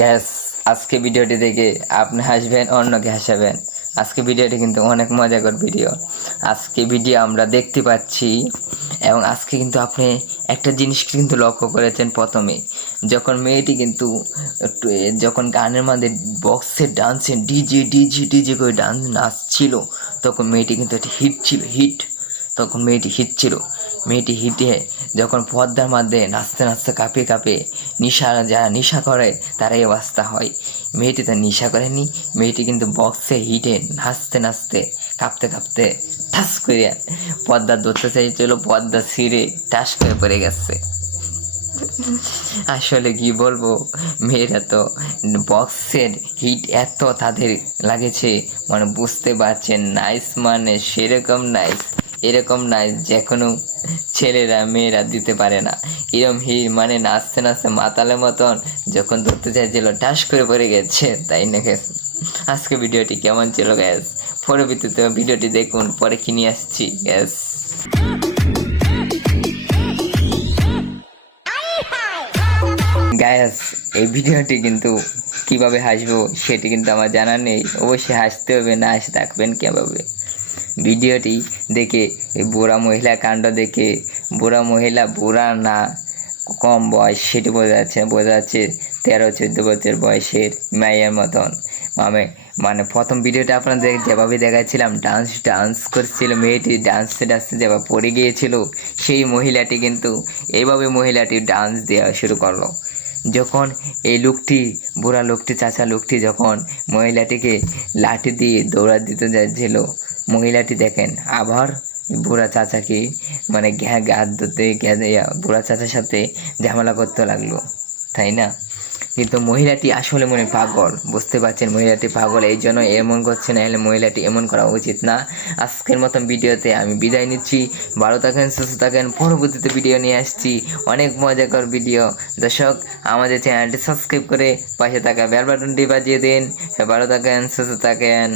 Gas আজকে ভিডিওটি দেখে আপনি হাসবেন, অন্যকে হাসাবেন। আজকে ভিডিওটি কিন্তু অনেক মজাকর ভিডিও। আজকে ভিডিও আমরা দেখতে পাচ্ছি এবং আজকে কিন্তু আপনি একটা জিনিস কিন্তু লক্ষ্য করেছেন প্রথমে, যখন মেয়েটি কিন্তু যখন গানের মধ্যে বক্সের ডান্সে ডিজে ডিজে ডিজে করে ডান্স নাচছিল, তখন মেয়েটি কিন্তু একটা হিট ছিল, হিট। তখন মেয়েটি হিট ছিল। মেয়েটি হিটে যখন পর্দার মধ্যে নাচতে নাচতে কাঁপে কাঁপে, যারা নেশা করে তারা এই অবস্থা হয়। মেয়েটি তো নেশা করেনি, মেয়েটি কিন্তু বক্সে হিটে নাচতে নাচতে কাঁপতে কাঁপতে ঠাস করে পর্দা ধরতে চাইছিল, পর্দা ছিঁড়ে টাস করে পড়ে গেছে। আসলে কি বলবো, মেয়েরা তো বক্সের হিট এত তাদের লাগেছে, মানে বুঝতে পারছেন। নাইস মানে সেরকম নাইস, এরকম নাইস যে কোনো ছেলেরা মেয়েরা দিতে পারে না। এরম মানে নাচতে নাচতে মাতালের মতন যখন ধরতে চাইছিল টাস করে পড়ে গেছে, তাই না গ্যাস? আজকে ভিডিওটি কেমন ছিল গ্যাস? পরবর্তীতে ভিডিওটি দেখুন, পরে কি নিয়ে আসছি গ্যাস। গ্যাস এই ভিডিওটি কিন্তু কিভাবে হাসবো সেটি কিন্তু আমার জানা নেই। অবশ্যই হাসতে হবে, না হাসে থাকবেন কীভাবে? ভিডিওটি দেখে এই বুড়া মহিলা কাণ্ড দেখে, বুড়া মহিলা বুড়া না কম বয়স সেটি বোঝা যাচ্ছে 13-14 বছর বয়সের মেয়ের মতন। মানে প্রথম ভিডিওটা আপনাদের যেভাবে দেখাচ্ছিলাম, ডান্স করছিল মেয়েটি, ডান্সে যেভাবে পড়ে গিয়েছিল, সেই মহিলাটি কিন্তু এইভাবে মহিলাটি ডান্স দেওয়া শুরু করলো। যখন এই লোকটি, বুড়া লোকটি, চাচা লোকটি যখন মহিলাটিকে লাঠি দিয়ে দৌড়া দিতে যাচ্ছিল, মহিলাটি দেখেন আবার বুড়া চাচাকে মানে গাদ ধরতে বুড়া চাচার সাথে ঝামেলা করতে লাগলো, তাই না? কিন্তু মহিলাটি আসলে মনে পাগল, বুঝতে পারছেন মহিলাটি পাগল, এই জন্য এমন করছে, না হলে মহিলাটি এমন করা উচিত না। আজকের মতন ভিডিওতে আমি বিদায় নিচ্ছি। ভালো থাকেন, সুস্থ থাকেন। পরবর্তীতে ভিডিও নিয়ে আসছি, অনেক মজাকর ভিডিও। দর্শক, আমাদের চ্যানেলটি সাবস্ক্রাইব করে পাশে থাকা বেল বাটনটি বাজিয়ে দিন। ভালো থাকেন, সুস্থ থাকেন।